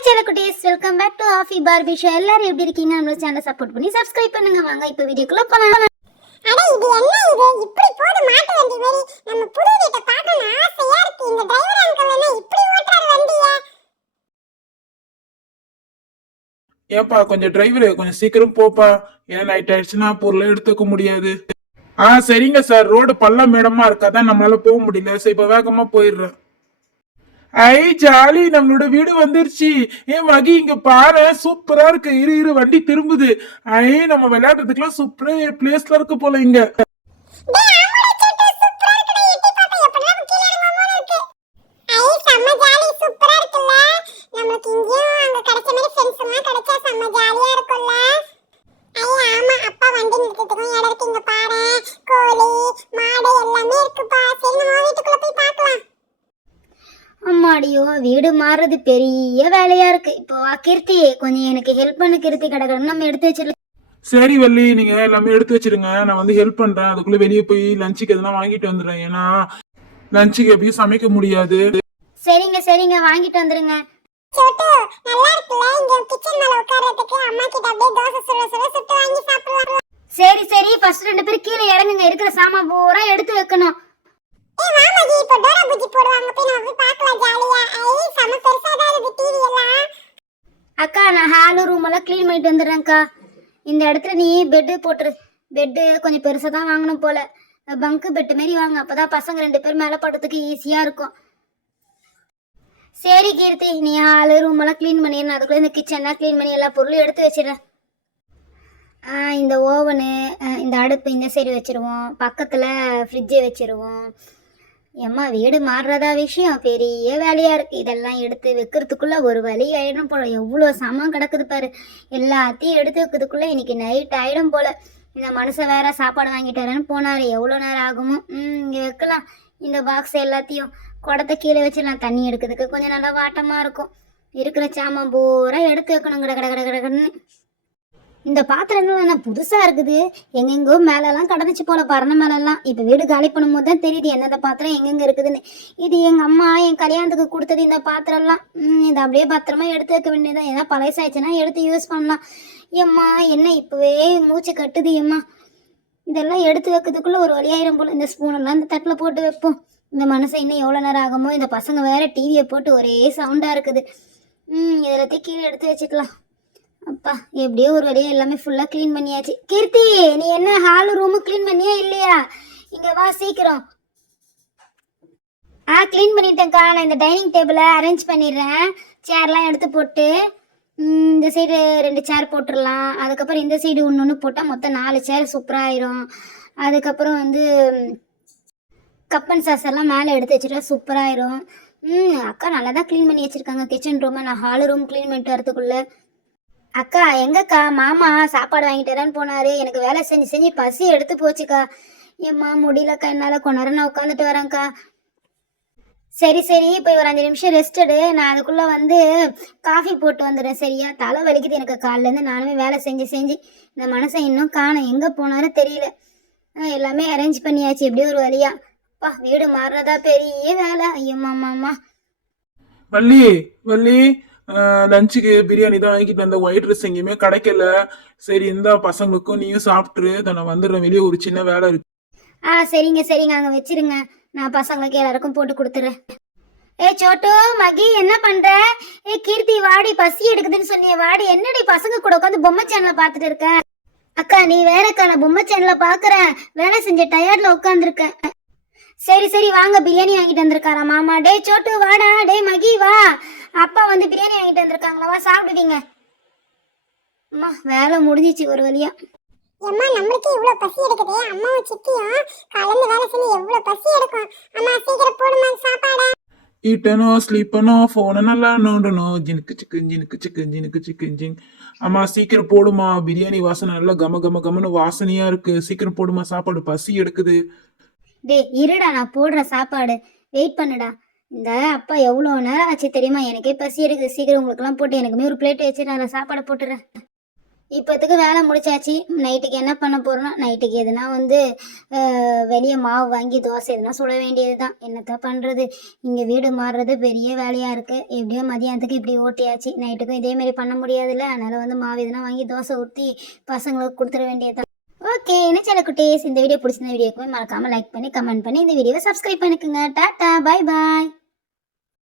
Hi செல்ல குட்டீஸ் welcome back to ஆஃபி பார்பி ஷோ எல்லாரும் எப்படி இருக்கீங்க? நம்மளோட சேனலை சப்போர்ட் பண்ணி சப்ஸ்கிரைப் பண்ணுங்க. வாங்க இப்போ வீடியோக்குள்ள போலாம். அட இது என்ன இது? இப்படி போது மாட்டு வண்டி மாதிரி. நம்ம புது வீட்டை பார்க்கணும் ஆசையா இருக்கு. இந்த டிரைவர் அங்கிள் என்ன இப்படி ஓட்டுறாரு வண்டிய? ஏப்பா கொஞ்சம் டிரைவர் கொஞ்சம் சீக்கிரம் போப்பா. ஏன்னா நைட் ஆயிடுச்சுன்னா பொருளை எடுத்துக்க முடியாது. ஆ சரிங்க சார் ரோடு பள்ளம் மேடமா இருக்காதான் நம்மளால போக முடியல. சரி இப்ப வேகமா போயிடுறேன். ஐ ஜாலி நம்மளோட வீடு வந்துருச்சு. ஏன் மகி இங்க பாரு சூப்பரா இருக்கு. இரு இரு வண்டி திரும்புது. ஐ நம்ம விளையாடுறதுக்குலாம் சூப்பரா பிளேஸ்ல இருக்கு போல இங்க டேய் ஆமாடா சூட்டு சூப்பரா இருக்குடா எட்டி பார்த்தா எப்படிலாம் கீழ இறங்குவோம்னு இருக்கு ஐ செம்ம ஜாலி சூப்பரா இருக்குல்ல நமக்கு இங்கேயும் அங்க கிடைச்ச மாதிரி ஃப்ரெண்ட்ஸ் எல்லாம் கிடைச்சா செம்ம ஜாலியா இருக்கும்ல ஐ ஆமா அப்பா வண்டி நிறுத்தத்துக்கும் இடம் இருக்கு இங்க பாரு கோழி மாடு எல்லாமே இருக்குப்பா சரி நம்ம வீட்டுக்குள்ள போய் பார்க்கலாம் அம்மாடியோ வீடு மாறுறது பெரிய வேலையா இருக்கு. இப்போ கீர்த்தி கொஞ்சம் எனக்கு ஹெல்ப் பண்ணு கீர்த்தி கிடக்கணும் நம்ம எடுத்து வச்சிடலாம் சரி வள்ளி நீங்க எல்லாமே எடுத்து வச்சிருங்க. நான் வந்து ஹெல்ப் பண்றேன். அதுக்குள்ள வெளியே போய் லஞ்சுக்கு எதனா வாங்கிட்டு வந்துடுறேன். ஏன்னா லஞ்சுக்கு எப்படியும் சமைக்க முடியாது. சரிங்க சரிங்க. வாங்கிட்டு வந்துருங்க. சோட்டு நல்லா இருக்குல்ல? இங்க கிச்சன் மேல உட்கார்றதுக்கு அம்மா கிட்ட அப்படியே தோசை சுட சுட சுட்டு வாங்கி சாப்பிடலாம் சரி சரி. ஃபர்ஸ்ட் ரெண்டு பேரும் கீழே இறங்குங்க. இருக்கிற சாமான் பூரா எடுத்து வைக்கணும். ஏய் வா மகி இப்போ டோரா புஜி போடுவாங்க. போய் நம்ம போய் பார்க்கலாம் ஜாலியா ஐ செம பெருசா தான் இருக்கு டிவி எல்லாம் அக்கா நான் ஹாலு ரூம் எல்லாம் க்ளீன் பண்ணிட்டு வந்துடுறேன்க்கா. இந்த இடத்துல நீ பெட்டு போட்டுரு. பெட்டு கொஞ்சம் பெருசாக தான் வாங்கணும் போல். பங்கு பெட்டு மாரி வாங்க. அப்பதான் பசங்க ரெண்டு பேர் மேலே படுறதுக்கு ஈஸியாக இருக்கும். சரி கீர்த்தி. நீ ஹாலு ரூமெல்லாம் க்ளீன் பண்ணிடுறேன் அதுக்குள்ளே இந்த கிச்சன்லாம் க்ளீன் பண்ணி எல்லா பொருளும் எடுத்து வச்சிடறேன். இந்த ஓவனு இந்த அடுப்பு இந்த சைடு வச்சிருவோம். பக்கத்தில் ஃப்ரிட்ஜை வச்சுருவோம். ஏம்மா வீடு மாறுறதா விஷயம் பெரிய வேலையா இருக்கு இதெல்லாம் எடுத்து வைக்கிறதுக்குள்ள ஒரு வழி ஆயிடும் போல எவ்வளோ சாமான் கிடக்குது பாரு எல்லாத்தையும் எடுத்து வைக்கிறதுக்குள்ள இன்னைக்கு நைட் ஆயிடும் போல இந்த மனுஷன் வேற சாப்பாடு வாங்கிட்டு வரேன்னு போனாரு எவ்வளோ நேரம் ஆகுமோ ம் இங்கே வைக்கலாம் இந்த பாக்ஸ் எல்லாத்தையும் குடத்தை கீழே வச்சிடலாம் தண்ணி எடுக்கிறதுக்கு கொஞ்சம் நல்லா வாட்டமாக இருக்கும் இருக்கிற சாமான் பூரா எடுத்து வைக்கணும் கட கட கிட கடன்னு இந்த பாத்திரங்கள் என்ன புதுசா இருக்குது? எங்கெங்கோ மேலெல்லாம் கடந்துச்சு போல பரண மேலெல்லாம். இப்போ வீடு காலி பண்ணும்போது தான் தெரியுது எந்தெந்த பாத்திரம் எங்கெங்க இருக்குதுன்னு. இது எங்க அம்மா என் கல்யாணத்துக்கு கொடுத்தது இந்த பாத்திரம்லாம். இதை அப்படியே பத்திரமா எடுத்து வைக்க வேண்டியதான் ஏதாவது பழசாயிடுச்சுன்னா எடுத்து யூஸ் பண்ணலாம். ஏம்மா என்ன இப்பவே மூச்சு கட்டுது ஏம்மா. இதெல்லாம் எடுத்து வைக்கிறதுக்குள்ள ஒரு வழியாயிரம் போல. இந்த ஸ்பூனெல்லாம் இந்த தட்டில் போட்டு வைப்போம். இந்த மனசை இன்னும் எவ்வளோ நேரம் ஆகுமோ? இந்த பசங்க வேற டிவியை போட்டு ஒரே சவுண்டாக இருக்குது. ம் இதெல்லாத்தையும் கீழே எடுத்து வச்சுக்கலாம். அப்பா எப்படியோ ஒரு வழியாக எல்லாமே ஃபுல்லாக க்ளீன் பண்ணியாச்சு. கீர்த்தி நீ என்ன ஹால் ரூமு க்ளீன் பண்ணியா இல்லையா? இங்கே வா சீக்கிரம். ஆ க்ளீன் பண்ணிட்டேன்க்கா. நான் இந்த டைனிங் டேபிளை அரேஞ்ச் பண்ணிடுறேன். சேர்லாம் எடுத்து போட்டு இந்த சைடு ரெண்டு சேர் போட்டுடலாம். அதுக்கப்புறம் இந்த சைடு ஒன்று ஒன்று போட்டால் மொத்தம் நாலு சேர் சூப்பராக ஆயிரும். அதுக்கப்புறம் வந்து கப்பன் சாஸ் எல்லாம் மேலே எடுத்து வச்சுட்டா சூப்பராகிடும் ம் அக்கா நல்லா தான் க்ளீன் பண்ணி வச்சுருக்காங்க. கிச்சன் ரூமை நான் ஹால் ரூம் க்ளீன் பண்ணிட்டு வரதுக்குள்ளே. அக்கா எங்கக்கா? மாமா சாப்பாடு வாங்கிட்டு வரேன்னு போனாரு. எனக்கு வேலை செஞ்சு செஞ்சு பசி எடுத்து போச்சுக்கா. ஏம்மா முடியலக்கா. என்னால் கொஞ்ச நேரம் நான் உட்காந்துட்டு வரேன்க்கா. சரி சரி. இப்போ ஒரு அஞ்சு நிமிஷம் ரெஸ்ட் எடு. நான் அதுக்குள்ளே வந்து காஃபி போட்டு வந்துடுறேன் சரியா? தலை வலிக்குது எனக்கு. காலிலேருந்து நானுமே வேலை செஞ்சு செஞ்சு இந்த மனசை இன்னும் காணோம். எங்கே போனாலும் தெரியல. எல்லாமே அரேஞ்ச் பண்ணியாச்சு. எப்படியோ ஒரு வழியா. அப்பா வீடு மாறுறதா பெரிய வேலை. ஐயம்மாம்மா வள்ளி வள்ளி. லஞ்சுக்கு பிரியாணி தான் வாங்கிட்டு வந்த ஒயிட் ரைஸ் எங்கேயுமே கிடைக்கல. சரி இந்த பசங்களுக்கும் நீயும் சாப்பிட்டுரு. தன்னை வந்துடுறேன். வெளியே ஒரு சின்ன வேலை இருக்கு. ஆ சரிங்க சரிங்க. அங்கே வச்சிருங்க. நான் பசங்களுக்கு எல்லாருக்கும் போட்டு கொடுத்துறேன். ஏ சோட்டு மகி என்ன பண்ற? ஏ கீர்த்தி வாடி பசி எடுக்குதுன்னு சொன்னிய வாடி. என்னடி பசங்க கூட உட்காந்து பொம்மை சேனலை பார்த்துட்டு இருக்க? அக்கா நீ வேறக்கா நான் பொம்மை சேனலை பார்க்கறேன். வேலை செஞ்ச டயர்ட்ல உட்காந்துருக்கேன் சரி சரி வாங்க. பிரியாணி வாங்கிட்டு வந்திருக்காரா மாமா? டே சோட்டு வாடா. டே மகி வா. அப்பா வந்து பிரியாணி வாங்கிட்டு வந்திருக்காங்களா? வா சாப்பிடுவீங்க. அம்மா வேலை முடிஞ்சிச்சு ஒரு வழியா. அம்மா நம்மளுக்கு இவ்ளோ பசி எடுக்குதே. அம்மாவும் சித்தியும் கலந்து வேலை செஞ்சு எவ்வளவு பசி எடுக்கும். அம்மா சீக்கிரம் போடுமா சாப்பாட? ஈட்டனோ ஸ்லீப்பனோ ஃபோனை நல்லா நோண்டணும். ஜினுக்கு சிக்கன் ஜினுக்கு சிக்கன் ஜினுக்கு சிக்கன் ஜின். அம்மா சீக்கிரம் போடுமா. பிரியாணி வாசனை நல்லா கம கம கமன்னு வாசனையா இருக்கு. சீக்கிரம் போடுமா. சாப்பாடு பசி எடுக்குது. டேய் இருடா நான் போடுற சாப்பாடு. வெயிட் பண்ணுடா. இந்த அப்பா எவ்வளோ நேரம் ஆச்சு தெரியுமா? எனக்கே பசி எடுக்குது. சீக்கிரம் உங்களுக்குலாம் போட்டு எனக்குமே ஒரு பிளேட் வச்சு நான் சாப்பாடை போட்டுறேன். இப்போத்துக்கு வேலை முடிச்சாச்சு. நைட்டுக்கு என்ன பண்ண போகிறோம்னா நைட்டுக்கு எதுனா வந்து வெளியே மாவு வாங்கி தோசை எதுனா சுட வேண்டியது தான் என்னத்த பண்ணுறது இங்கே வீடு மாறுறது பெரிய வேலையாக இருக்குது எப்படியோ மதியானத்துக்கு இப்படி ஓட்டியாச்சு. நைட்டுக்கும் இதேமாரி பண்ண முடியாதுல்ல. அதனால் வந்து மாவு எதுனா வாங்கி தோசை ஊற்றி பசங்களுக்கு கொடுத்துட வேண்டியது தான் ஓகே என்ன சில குட்டீஸ்? இந்த வீடியோ பிடிச்சிருந்த வீடியோக்குமே மறக்காமல் லைக் பண்ணி கமெண்ட் பண்ணி இந்த வீடியோவை சப்ஸ்கிரைப் பண்ணிக்கோங்க. Tata bye bye